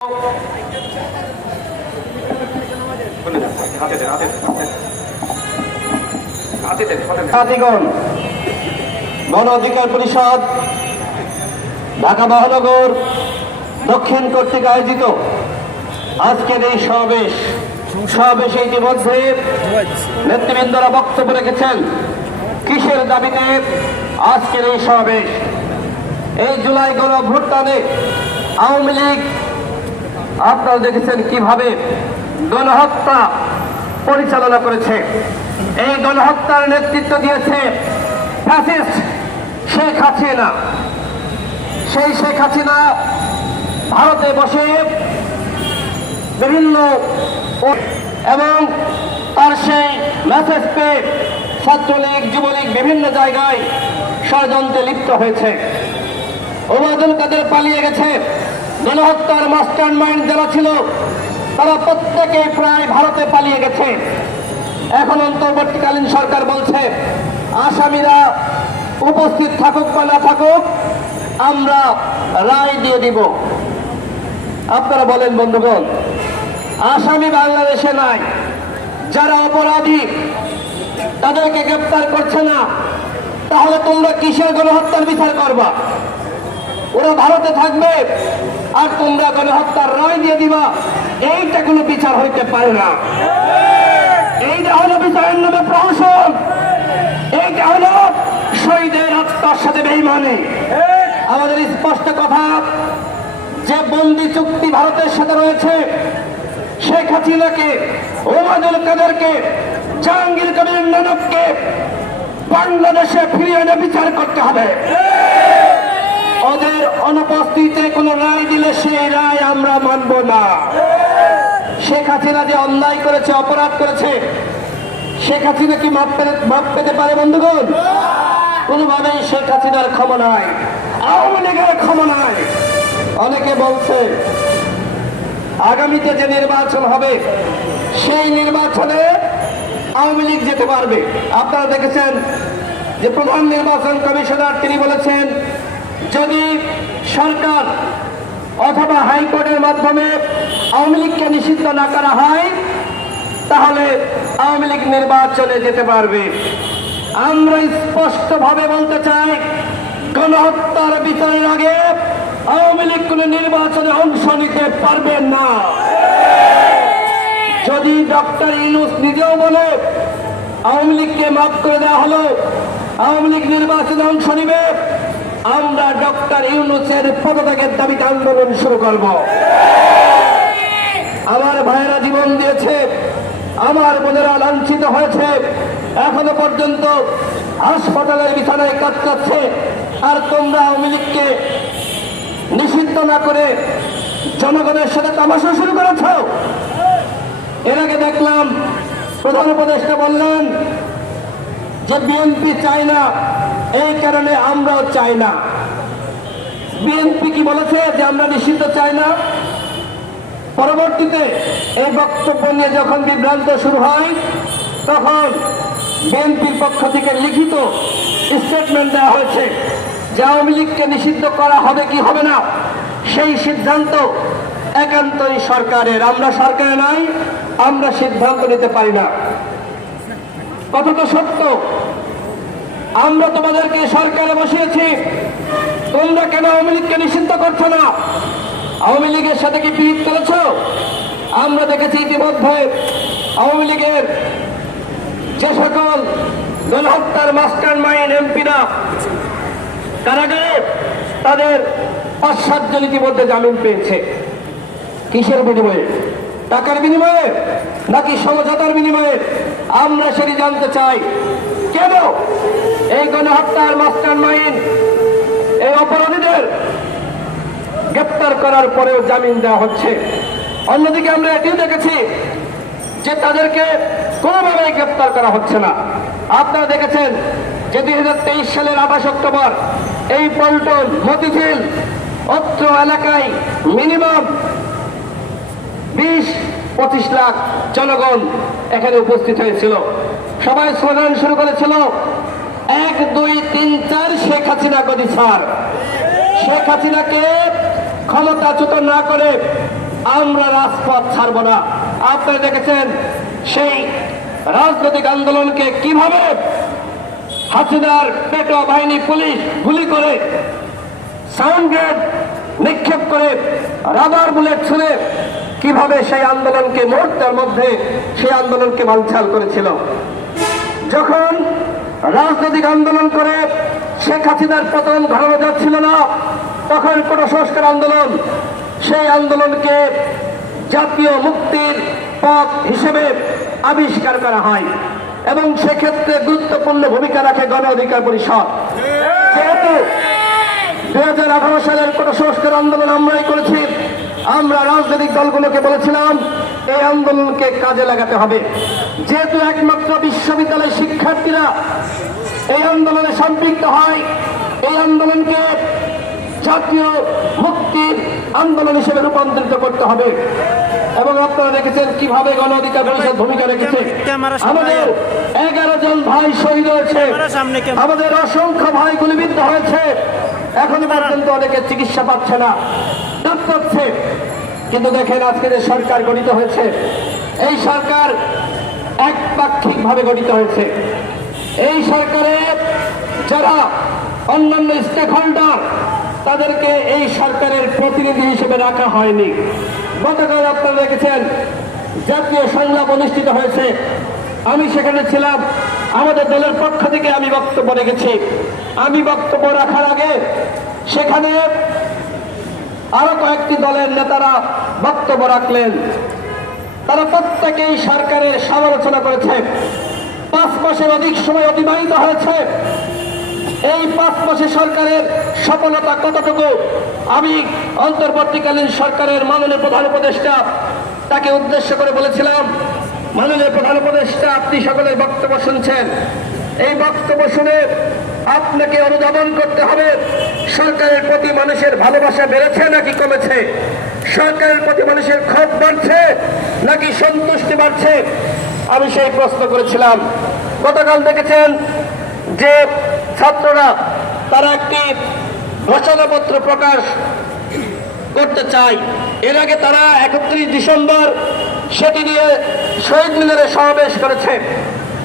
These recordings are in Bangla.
গণ অধিকার পরিষদ ঢাকা মহানগর দক্ষিণ কর্তৃক আয়োজিত আজকের এই সমাবেশে ইতিমধ্যে নেতৃবৃন্দরা বক্তব্য রেখেছেন। কিসের দাবিতে আজকের এই সমাবেশ? এই জুলাই গণ অভ্যুত্থানে আওয়ামী লীগ আপনারা দেখেছেন কিভাবে গণহত্যা পরিচালনা করেছে। এই গণহত্যার নেতৃত্ব দিয়েছে ফ্যাসিস্ট শেখ হাসিনা। সেই শেখ হাসিনা ভারতে বসে বিভিন্ন এবং তার সেই মেসেজ পেয়ে ছাত্রলীগ যুবলীগ বিভিন্ন জায়গায় ষড়যন্ত্রে লিপ্ত হয়েছে। ওবায়দুল কাদের পালিয়ে গেছে। গণহত্যার মাস্টার মাইন্ড যারা ছিল তারা প্রত্যেকে প্রায় ভারতে পালিয়ে গেছে। এখন অন্তর্বর্তীকালীন সরকার বলছে আসামিরা উপস্থিত থাকুক বা না থাকুক আমরা রায় দিয়ে দিব। আপনারা বলেন বন্ধুগণ, আসামি বাংলাদেশে নাই, যারা অপরাধী তাদেরকে গ্রেপ্তার করছে না, তাহলে তোমরা কিসের গণহত্যার বিচার করবা? ওরা ভারতে থাকবে আর তোমরা গণহত্যার রায় দিয়ে দিবা। এইটা কোনো বিচার হইতে পারে না। এইটা হলো বিচারের নামে প্রহসন। এইটা হলো শহীদের আত্মার সাথে বেঈমানি। আমাদের স্পষ্ট কথা, যে বন্দি চুক্তি ভারতের সাথে রয়েছে, শেখ হাসিনাকে, ওবায়দুল কাদেরকে, জাহাঙ্গীর কবির নানককে বাংলাদেশে ফিরিয়ে এনে বিচার করতে হবে। ওদের অনুপস্থিতিতে কোন রায় দিলে সেই রায় আমরা মানব না। শেখ হাসিনা যে অন্যায় করেছে, অপরাধ করেছে, শেখ হাসিনা কি মাপ পেতে পারে বন্ধুগণ? কোনোভাবেই শেখ হাসিনার ক্ষমা নাই, আওয়ামী লীগের ক্ষমা নাই। অনেকে বলছে আগামীতে যে নির্বাচন হবে সেই নির্বাচনে আওয়ামী লীগ যেতে পারবে। আপনারা দেখেছেন যে প্রধান নির্বাচন কমিশনার তিনি বলেছেন যদি সরকার অথবা হাইকোর্টের মাধ্যমে আওয়ামী লীগকে নিষিদ্ধ না করা হয় তাহলে আওয়ামী লীগ নির্বাচনে যেতে পারবে। আমরা স্পষ্টভাবে বলতে চাই, গণহত্যার বিচারের আগে আওয়ামী লীগ কোন নির্বাচনে অংশ নিতে পারবে না। যদি ডক্টর ইউনূস নিজেও বলে আওয়ামী লীগকে মাফ করে দেওয়া হলো, আওয়ামী লীগ নির্বাচনে অংশ নিবে, আমরা ডক্টর ইউনূসের পদত্যাগের দাবিতে আন্দোলন শুরু করব। আমার ভাইয়েরা জীবন দিয়েছে, আমার বোনেরা লাঞ্ছিত হয়েছে, এখনো পর্যন্ত হাসপাতালের বিছানায় কাটছে, আর তোমরা আওয়ামী লীগকে নিষিদ্ধ না করে জনগণের সাথে তামাশা শুরু করেছ। এর আগে দেখলাম প্রধান উপদেষ্টা বললেন যে বিএনপি চায় না, এই কারণে আমরাও চাই না। বিএনপি কি বলেছে যে আমরা নিষিদ্ধ চাই না? পরবর্তীতে এই বক্তব্য নিয়ে যখন বিভ্রান্ত শুরু হয় তখন বিএনপির পক্ষ থেকে লিখিত স্টেটমেন্ট দেওয়া হয়েছে যে আওয়ামী লীগকে নিষিদ্ধ করা হবে কি হবে না সেই সিদ্ধান্ত একান্তই সরকারের। আমরা সরকারে নাই, আমরা সিদ্ধান্ত নিতে পারি না। কথা তো সত্য। আমরা তোমাদেরকে সরকারে বসিয়েছি, তোমরা কেন আওয়ামী লীগকে নিষিদ্ধ করছো না? আওয়ামী লীগের সাথে কি পিড়িত করেছ? আমরা দেখেছি ইতিমধ্যে আওয়ামী লীগের যে সকল গণহত্যার মাস্টার মাইন্ড এমপিরা কারাগারে, তাদের ৫-৭ জন ইতিমধ্যে জামিন পেয়েছে। কিসের বিনিময়ে? টাকার বিনিময়ে নাকি সমঝোতার বিনিময়ে? আমরা সেটি জানতে চাই। কেন এই গণহত্যার মাস্টার মাইন্ড এই অপরাধীদের গ্রেপ্তার করার পরেও জামিন দেওয়া হচ্ছে? অন্যদিকে আমরা এটিও দেখেছি যে তাদেরকে কোনোভাবেই গ্রেপ্তার করা হচ্ছে না। আপনারা দেখেছেন যে 2023 সালের 28 অক্টোবর এই পল্টন, মতিঝিল, অত্র এলাকায় মিনিমাম 20-25 লাখ জনগণ এখানে উপস্থিত হয়েছিল। সবাই স্লোগান শুরু করেছিল 1, 2, 3, 4 শেখ হাসিনা গদি ছাড়। শেখ হাসিনাকে ক্ষমতাচ্যুত না করে আমরা রাজপথ ছাড়ব না। আপনারা দেখেছেন সেই রাজনৈতিক আন্দোলনকে কিভাবে হাসিনার পেটোয়া বাহিনী পুলিশ গুলি করে, সাউন্ড গ্রেড নিক্ষেপ করে, রাবার বুলেট ছুড়ে কিভাবে সেই আন্দোলনকে মুহূর্তের মধ্যে সেই আন্দোলনকে বানচাল করেছিল। যখন রাজনৈতিক আন্দোলন করে শেখ হাসিনার পতন ঘটানো যাচ্ছিল না, তখন কোটা সংস্কার আন্দোলন সেই আন্দোলনকে জাতীয় মুক্তির পথ হিসেবে আবিষ্কার করা হয় এবং সেক্ষেত্রে গুরুত্বপূর্ণ ভূমিকা রাখে গণ অধিকার পরিষদ। যেহেতু 2018 সালের কোটা সংস্কার আন্দোলন আমরাই করেছি, আমরা রাজনৈতিক দলগুলোকে বলেছিলাম এই আন্দোলনকে কাজে লাগাতে হবে। যেহেতু একমাত্র বিশ্ববিদ্যালয়ের শিক্ষার্থীরা এই আন্দোলনে সম্পৃক্ত হয়, এই আন্দোলনকে জাতীয় মুক্তির আন্দোলন হিসেবে রূপান্তরিত করতে হবে। এবং আপনারা দেখেছেন কিভাবে গণ অধিকার পরিষদ ভূমিকা রেখেছে। আমাদের 11 জন ভাই শহীদ হয়েছে, আমাদের অসংখ্য ভাই গুলিবিদ্ধ হয়েছে, এখনো পর্যন্ত অনেকে চিকিৎসা পাচ্ছে না, ডাক্তারছে। কিন্তু দেখেন আজকে যে সরকার গঠিত হয়েছে, এই সরকার একপাক্ষিক ভাবে গঠিত হয়েছে। এই সরকারে যারা অন্যান্য স্টেক হোল্ডার, তাদেরকে এই সরকারের প্রতিনিধি হিসেবে রাখা হয়নি। গতকাল আপনারা দেখেছেন জাতীয় সংলাপ অনুষ্ঠিত হয়েছে, আমি সেখানে ছিলাম। আমাদের দলের পক্ষ থেকে আমি বক্তব্য রেখেছি। আমি বক্তব্য রাখার আগে সেখানে আরো কয়েকটি দলের নেতারা বক্তব্য রাখলেন। তারা প্রত্যেকেই সরকারের সমালোচনা করেছে। 5 মাসের অধিক সময় অতিবাহিত হয়েছে, এই 5 মাসে সরকারের সফলতা কতটুকু আমি অন্তর্বর্তীকালীন সরকারের মাননীয় প্রধান উপদেষ্টা তাকে উদ্দেশ্য করে বলেছিলাম, মাননীয় প্রধান উপদেষ্টা আপনি সকলের বক্তব্য শুনছেন, এই বক্তব্য শুনে আপনাকে অনুধাবন করতে হবে সরকারের প্রতি মানুষের ভালোবাসা বেড়েছে নাকি কমেছে, সরকারের প্রতি মানুষের ক্ষোভ বাড়ছে নাকি সন্তুষ্টি বাড়ছে। আমি সেই প্রশ্ন করেছিলাম। গতকাল দেখেছেন যে ছাত্ররা তারা একটি ঘোষণাপত্র প্রকাশ করতে চায়। এর আগে তারা 31 ডিসেম্বর সেটি নিয়ে শহীদ মিনারে সমাবেশ করেছে।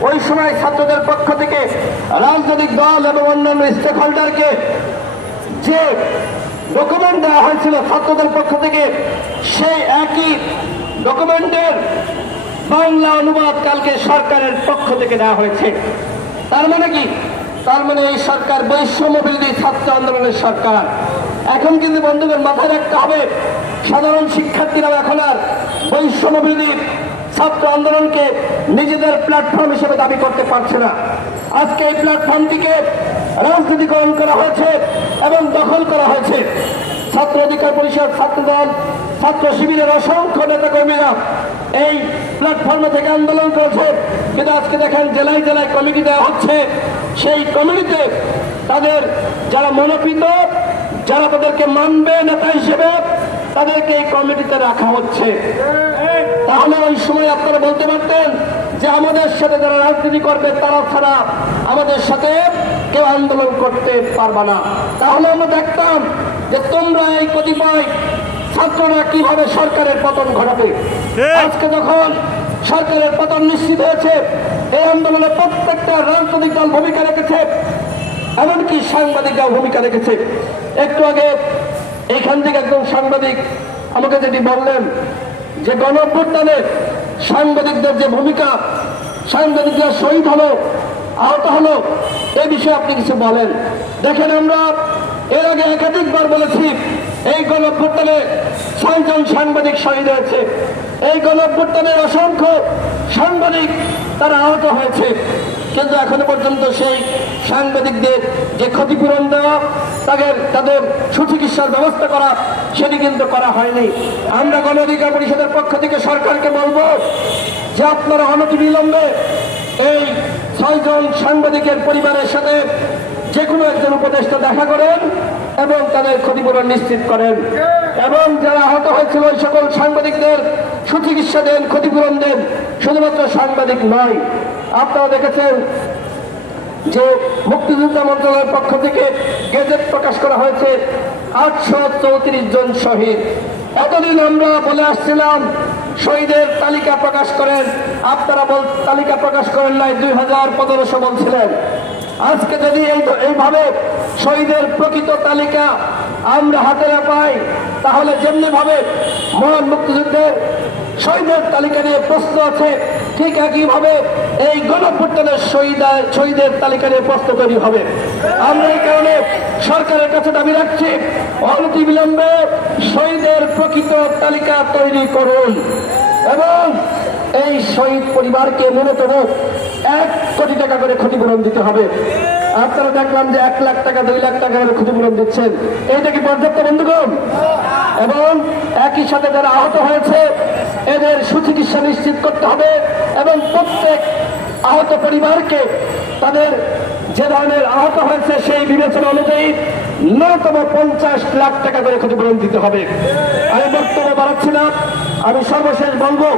ওই সময় ছাত্রদের পক্ষ থেকে রাজনৈতিক দল এবং অন্যান্য স্টেক হোল্ডারকে যে ডকুমেন্ট দেওয়া হয়েছিল ছাত্রদের পক্ষ থেকে, সেই একই ডকুমেন্টের বাংলা অনুবাদ কালকে সরকারের পক্ষ থেকে দেওয়া হয়েছে। তার মানে কি? তার মানে এই সরকার বৈষম্য বিরোধী ছাত্র আন্দোলনের সরকার। এখন কিন্তু বন্ধুদের মাথায় রাখতে হবে, সাধারণ শিক্ষার্থীরাও এখন আর বৈষম্য বিরোধী ছাত্র আন্দোলনকে নিজেদের প্ল্যাটফর্ম হিসেবে দাবি করতে পারছে না। আজকে এই প্ল্যাটফর্মটিকে রাজনীতিকরণ করা হয়েছে এবং দখল করা হয়েছে। ছাত্র অধিকার পরিষদ, ছাত্রদল, ছাত্র শিবিরের অসংখ্য নেতাকর্মীরা এই প্ল্যাটফর্মে থেকে আন্দোলন করেছে। কিন্তু আজকে দেখেন জেলায় জেলায় কমিটি দেওয়া হচ্ছে, সেই কমিটিতে তাদের যারা মনোনীত, যারা তাদেরকে মানবে নেতা হিসেবে, তাদেরকে এই কমিটিতে রাখা হচ্ছে। তাহলে ওই সময় আপনারা বলতে পারতেন যে আমাদের সাথে যারা রাজনীতি করবে তারা ছাড়া আমাদের সাথে কেউ আন্দোলন করতে পারবে না। তাহলে আমরা দেখতাম যে তোমরা এই কতিপয় ছাত্ররা কিভাবে সরকারের পতন ঘটাবে। আজকে যখন সরকারের পতন নিশ্চিত হয়েছে, এই আন্দোলনে প্রত্যেকটা রাজনৈতিক দল ভূমিকা রেখেছে, এমনকি সাংবাদিকরাও ভূমিকা রেখেছে। একটু আগে এইখান থেকে একজন সাংবাদিক আমাকে যেটি বললেন যে গণঅভ্যুত্থানে সাংবাদিকদের যে ভূমিকা, সাংবাদিকরা শহীদ হলো, আহত হলো, এ বিষয়ে আপনি কিছু বলেন। দেখেন, আমরা এর আগে একাধিকবার বলেছি এই গণঅভ্যুত্থানে 6 জন সাংবাদিক শহীদ হয়েছে। এই গণঅভ্যুত্থানের অসংখ্য সাংবাদিক তারা আহত হয়েছে, কিন্তু এখনো পর্যন্ত সেই সাংবাদিকদের যে ক্ষতিপূরণ দেওয়া, তাদের সুচিকিৎসার ব্যবস্থা করা, সেটি কিন্তু করা হয়নি। আমরা গণ অধিকার পরিষদের পক্ষ থেকে সরকারকে বলবো যে আপনারা অনতিবিলম্বে এই 6 জন সাংবাদিকের পরিবারের সাথে যে কোনো একজন উপদেষ্টা দেখা করেন এবং তাদের ক্ষতিপূরণ নিশ্চিত করেন, এবং যারা আহত হয়েছিল ওই সকল সাংবাদিকদের সুচিকিৎসা দেন, ক্ষতিপূরণ দেন। শুধুমাত্র সাংবাদিক নয়, আপনারা দেখেছেন যে মুক্তিযোদ্ধা মন্ত্রণালয়ের পক্ষ থেকে গেজেট প্রকাশ করা হয়েছে 834 জন শহীদ। এতদিন আমরা বলে আসছিলাম শহীদের তালিকা প্রকাশ করেন, আপনারা তালিকা প্রকাশ করেন নাই, 2015 বলছিলেন। আজকে যদি এইভাবে শহীদের প্রকৃত তালিকা আমরা হাতে না পাই, তাহলে যেমনি ভাবে মহান মুক্তিযুদ্ধের শহীদের তালিকা নিয়ে প্রশ্ন আছে, ঠিক একইভাবে এই গণঅভ্যুত্থানের শহীদের তালিকা নিয়ে প্রশ্ন তৈরি হবে। আমরা এই কারণে সরকারের কাছে দাবি রাখছি, অনতিবিলম্বে শহীদের প্রকৃত তালিকা তৈরি করুন এবং এই শহীদ পরিবারকে ন্যূনতম 1 কোটি টাকা করে ক্ষতিপূরণ দিতে হবে। আপনারা দেখলাম যে 1 লাখ টাকা 2 লাখ টাকা করে ক্ষতিপূরণ দিচ্ছেন, এইটা কি পর্যাপ্ত বন্ধুগণ? এবং একই সাথে যারা আহত হয়েছে এদের সুচিকিৎসা নিশ্চিত করতে হবে এবং প্রত্যেক আহত পরিবারকে তাদের যে ধরনের আহত হয়েছে সেই বিবেচনা অনুযায়ী ন্যূনতম 50 লাখ টাকা করে ক্ষতিপূরণ দিতে হবে। আমি বক্তব্য বাড়াচ্ছি না, আমি সর্বশেষ বলবো,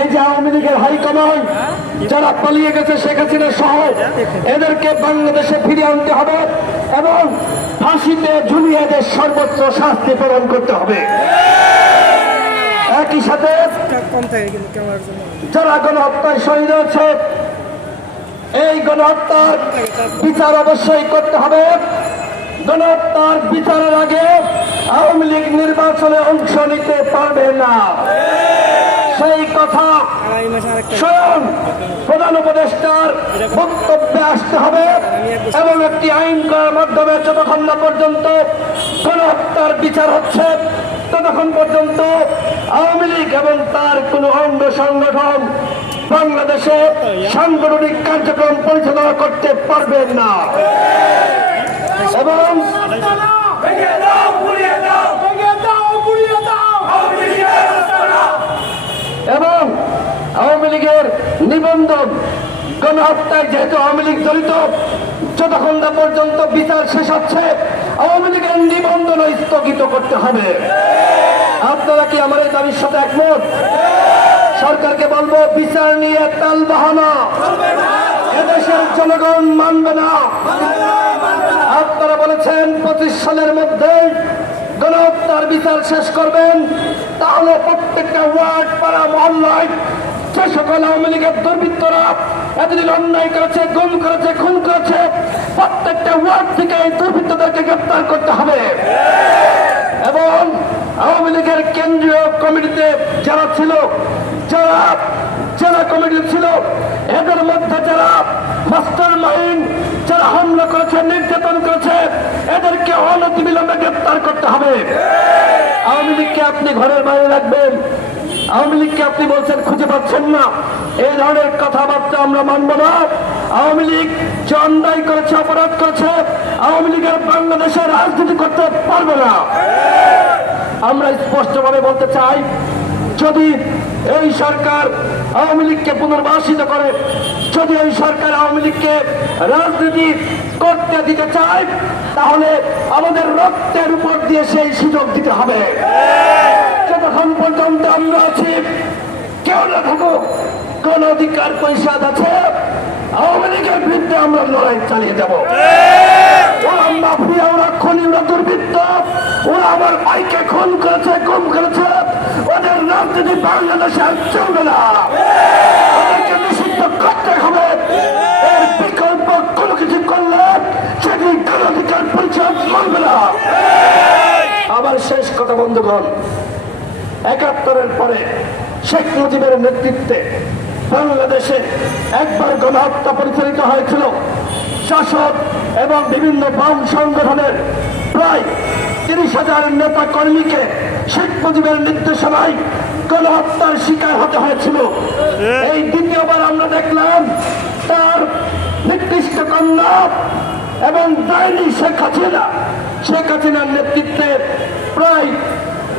এই যে আওয়ামী লীগের হাইকমান্ড যারা পালিয়ে গেছে শেখ হাসিনা সহ, এদেরকে বাংলাদেশে ফিরিয়ে আনতে হবে এবং ফাঁসিতে ঝুলিয়ে এদের সর্বোচ্চ শাস্তি প্রদান করতে হবে। একই সাথে যারা গণহত্যায় শহীদ হয়েছে এই গণহত্যার বিচার অবশ্যই করতে হবে। গণহত্যার বিচারের আগে আওয়ামী লীগ নির্বাচনে অংশ নিতে পারবে না, সেই কথা স্বয়ং প্রধান উপদেষ্টার বক্তব্যে আসতে হবে এবং একটি আইন করার মাধ্যমে যতক্ষণ না পর্যন্ত গণহত্যার বিচার হচ্ছে ততক্ষণ পর্যন্ত আওয়ামী লীগ এবং তার কোন অঙ্গ সংগঠন বাংলাদেশে সাংগঠনিক কার্যক্রম পরিচালনা করতে পারবে না। এবং এবং আওয়ামী লীগের নিবন্ধন গণহত্যায় যেহেতু আওয়ামী লীগ জড়িত, যতক্ষণ না পর্যন্ত বিচার শেষ হচ্ছে আওয়ামী লীগের নিবন্ধন স্থগিত করতে হবে। আপনারা কি আমার এই দাবির সাথে একমত? সরকারকে বলবো, বিচার নিয়ে তাল বাহানা এদেশের জনগণ মানবে না। আপনারা বলেছেন 25 সালের মধ্যে গণহত্যার বিচার শেষ করবেন, তাহলে প্রত্যেকটা ওয়ার্ড পাড়া মহল্লায় যে সকল আওয়ামী লীগের দুর্বৃত্তরা এতদিন অন্যায় করেছে, গুম করেছে, খুন করেছে, প্রত্যেকটা ওয়ার্ড থেকে এই দুর্বৃত্তদেরকে গ্রেপ্তার করতে হবে। এবং আওয়ামী লীগের কেন্দ্রীয় কমিটিতে যারা ছিল, যারা জেলা কমিটি ছিল, এদের মধ্যে যারা মাস্টার মাইন্ড, যারা হামলা করেছে, নির্যাতন করেছে, এদেরকে অনতিবিলম্বে গ্রেপ্তার করতে হবে। আওয়ামী লীগকে আপনি ঘরের বাইরে রাখবেন, আওয়ামী লীগকে আপনি বলছেন খুঁজে পাচ্ছেন না, এই ধরনের কথাবার্তা আমরা মানব না। আওয়ামী লীগ যে অন্যায় করেছে, অপরাধ করেছে, আওয়ামী লীগের বাংলাদেশে রাজনীতি করতে পারবে না। আমরা স্পষ্টভাবে বলতে চাই, যদি এই সরকার আওয়ামী লীগকে পুনর্বাসিত করে, যদি এই সরকার আওয়ামী লীগকে রাজনীতি করতে দিতে চায়, তাহলে আমাদের রক্তের উপর দিয়ে সেই সুযোগ দিতে হবে। যতক্ষণ পর্যন্ত আমরা আছি, কেউ না থাকুক, কোন অধিকার পরিষদ আছে, আওয়ামী লীগের বিরুদ্ধে আমরা লড়াই চালিয়ে যাব। ওরা মাফিয়া, ওরা খনি, ওরা দুর্বৃত্ত, ওরা আমার ভাইকে খুন করেছে, গুম করেছে, ওদের রাজনীতি বাংলাদেশে আর চলবে না, ওদেরকে নিষিদ্ধ করতে হবে। এর বিকল্প কোনো কিছু করলে সেটি কোন অধিকার পরিষদ মানবে না। আবার শেষ কথা বন্ধুগণ, ৭১-এর পরে শেখ মুজিবের নেতৃত্বে বাংলাদেশে একবার গণহত্যা পরিচালিত হয়েছিল। শাসক এবং বিভিন্ন বাম সংগঠনের প্রায় ৩০,০০০ নেতা কর্মীকে শেখ মুজিবের নির্দেশনায় গণহত্যার শিকার হতে হয়েছিল। এই দ্বিতীয়বার আমরা দেখলাম তার নির্দিষ্ট কন্যা এবং ডাইনি শেখ হাসিনার নেতৃত্বে প্রায়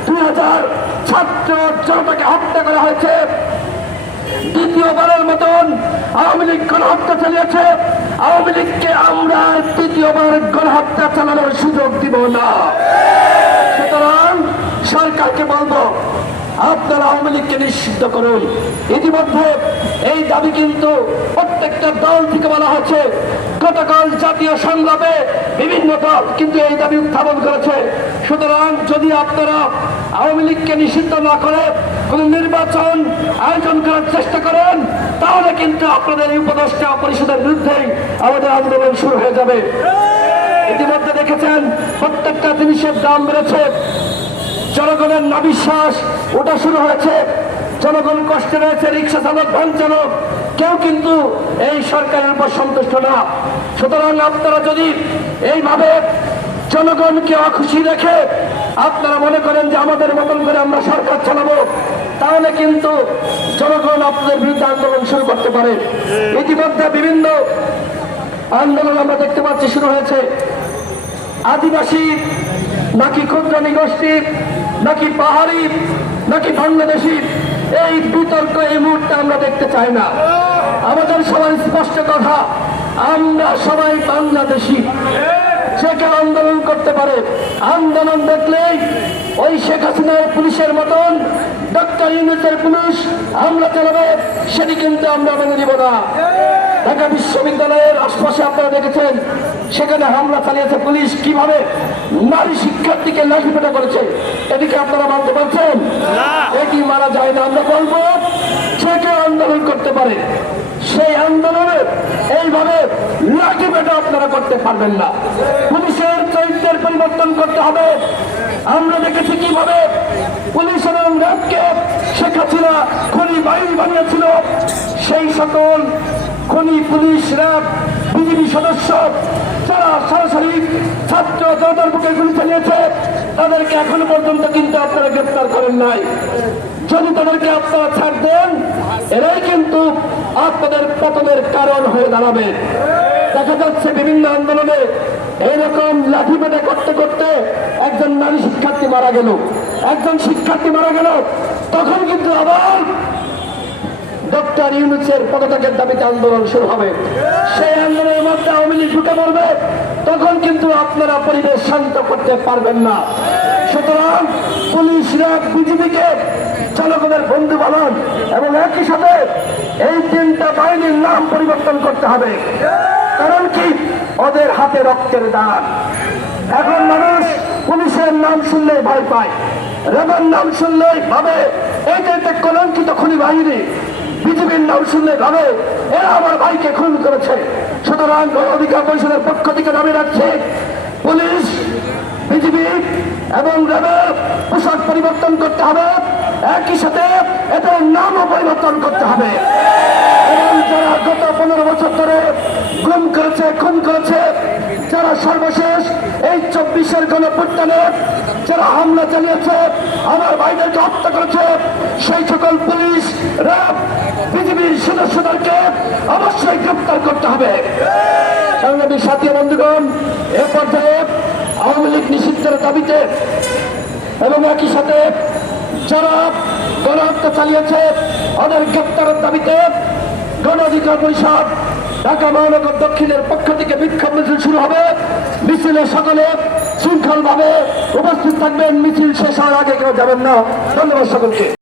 ২০০০ ছাত্র জনতাকে হত্যা করা হয়েছে। দ্বিতীয়বারের মতন আওয়ামী লীগ গণহত্যা চালিয়েছে। আওয়ামী লীগকে আমরা তৃতীয়বার গণহত্যা চালানোর সুযোগ দিব না। সুতরাং সরকারকে বলবো, আপনারা আওয়ামী লীগকে নিষিদ্ধ করুন। ইতিমধ্যে এই দাবি কিন্তু প্রত্যেকটা দল থেকে বলা হচ্ছে। গতকাল জাতীয় সংলাপে বিভিন্ন দল কিন্তু এই দাবি উত্থাপন করেছে। সুতরাং যদি আপনারা আওয়ামী লীগকে নিষিদ্ধ না করে কোন নির্বাচন আয়োজন করার চেষ্টা করেন, তাহলে কিন্তু আপনাদের এই উপদেষ্টা পরিষদের বিরুদ্ধেই আমাদের আন্দোলন শুরু হয়ে যাবে। ইতিমধ্যে দেখেছেন প্রত্যেকটা জিনিসের দাম বেড়েছে, জনগণের নাবিশ্বাস ওটা শুরু হয়েছে, জনগণ কষ্টে রয়েছে, রিক্সা চালক, ভ্যান চালক, কেউ কিন্তু এই সরকারের উপর সন্তুষ্ট না। সুতরাং আপনারা যদি এইভাবে জনগণকে অখুশি রেখে আপনারা মনে করেন যে আমাদের মতন করে আমরা সরকার চালাবো, তাহলে কিন্তু জনগণ আপনাদের বিরুদ্ধে আন্দোলন শুরু করতে পারে। ইতিমধ্যে বিভিন্ন আন্দোলন আমরা দেখতে পাচ্ছি শুরু হয়েছে। আদিবাসী নাকি ক্ষুদ্র নিগোষ্ঠী নাকি পাহাড়ি নাকি বাংলাদেশি, এই বিতর্ক এই মুহূর্তে আমরা দেখতে চাই না। আমাদের সবাই স্পষ্ট কথা, আমরা সবাই বাংলাদেশি। সে কেউ আন্দোলন করতে পারে, আন্দোলন দেখলেই ওই শেখ হাসিনার পুলিশের মতন ডক্টর ইউনূসের পুলিশ হামলা চালাবে, সেটি কিন্তু আমরা মেনে নিব না। ঢাকা বিশ্ববিদ্যালয়ের আশপাশে আপনারা দেখেছেন সেখানে হামলা চালিয়েছে পুলিশ, কিভাবে নারী শিক্ষার্থীকে লাঠিপেটা করেছে, এদিকে আপনারা মানতে পারছেন? এটি মারা যায় না। আমরা বলবো সে কেউ আন্দোলন করতে পারে, সেই আন্দোলনে এইভাবে লাঠিপেটা আপনারা করতে পারবেন না। পুলিশের চরিত্রের পরিবর্তন করতে হবে। আমরা দেখেছি কিভাবে পুলিশ এবং র্যাবকে শেখ হাসিনা খনি বাহিনী বানিয়েছিল। সেই সকল খনি পুলিশ, র্যাব, বিজিবি সদস্য যারা সরাসরি ছাত্র জনতার বুকে গুলি চালিয়েছে, তাদেরকে এখনো পর্যন্ত কিন্তু আপনারা গ্রেপ্তার করেন নাই। যদি তাদেরকে আপনারা ছাড় দেন, এরাই কিন্তু আপনাদের পতনের কারণ হয়ে দাঁড়াবে। দেখা যাচ্ছে বিভিন্ন আন্দোলনে এইরকম লাঠিপেটা করতে করতে একজন নারী শিক্ষার্থী মারা গেল, একজন শিক্ষার্থী মারা গেল, তখন কিন্তু আবার ডক্টর ইউনূসের পদত্যাগের দাবিতে আন্দোলন শুরু হবে। সেই আন্দোলনের মধ্যে আওয়ামী লীগ ঢুকে পড়বে, তখন কিন্তু আপনারা পরিবেশ শান্ত করতে পারবেন না। সুতরাং পুলিশ, র্যাব, বিজিবিকে জনগণের বন্ধু বানান এবং একই সাথে এই তিনটা বাহিনীর নাম পরিবর্তন করতে হবে। কারণ কি, ওদের হাতে রক্তের দাগ। এখন মানুষ পুলিশের নাম শুনলেই ভয় পায়, র্যাবের নাম শুনলেই ভাবে এইটা একটা কলঙ্কিত খুনি বাহিনী, বিজেপির নাম শুনলে ভাবে এরা আমার ভাইকে খুন করেছে। সুতরাং গণ অধিকার পরিষদের পক্ষ থেকে দাবি রাখছে, পুলিশ, বিজেপি এবং র্যাবের পোশাক পরিবর্তন করতে হবে, একই সাথে এদের নামও পরিবর্তন করতে হবে। এবং যারা গত 15 বছর ধরে গুম করেছে, খুন করেছে, যারা সর্বশেষ এই 24-এর গণঅভ্যুত্থানে যারা হামলা চালিয়েছে, আমার ভাইদেরকে হত্যা করেছে, সেই সকল পুলিশ, র্যাব, বিজিবির সদস্যদেরকে অবশ্যই গ্রেপ্তার করতে হবে। সাংবাদিক সাথী বন্ধুগণ, এ পর্যায়ে আওয়ামী লীগ নিষিদ্ধের দাবিতে এবং একই সাথে যারা গণহত্যা চালিয়েছে ওদের গ্রেপ্তারের দাবিতে গণ অধিকার পরিষদ ঢাকা মহানগর দক্ষিণের পক্ষ থেকে বিক্ষোভ মিছিল শুরু হবে। মিছিলে সকলে শৃঙ্খলভাবে উপস্থিত থাকবেন, মিছিল শেষ হওয়ার আগে কেউ যাবেন না। ধন্যবাদ সকলকে।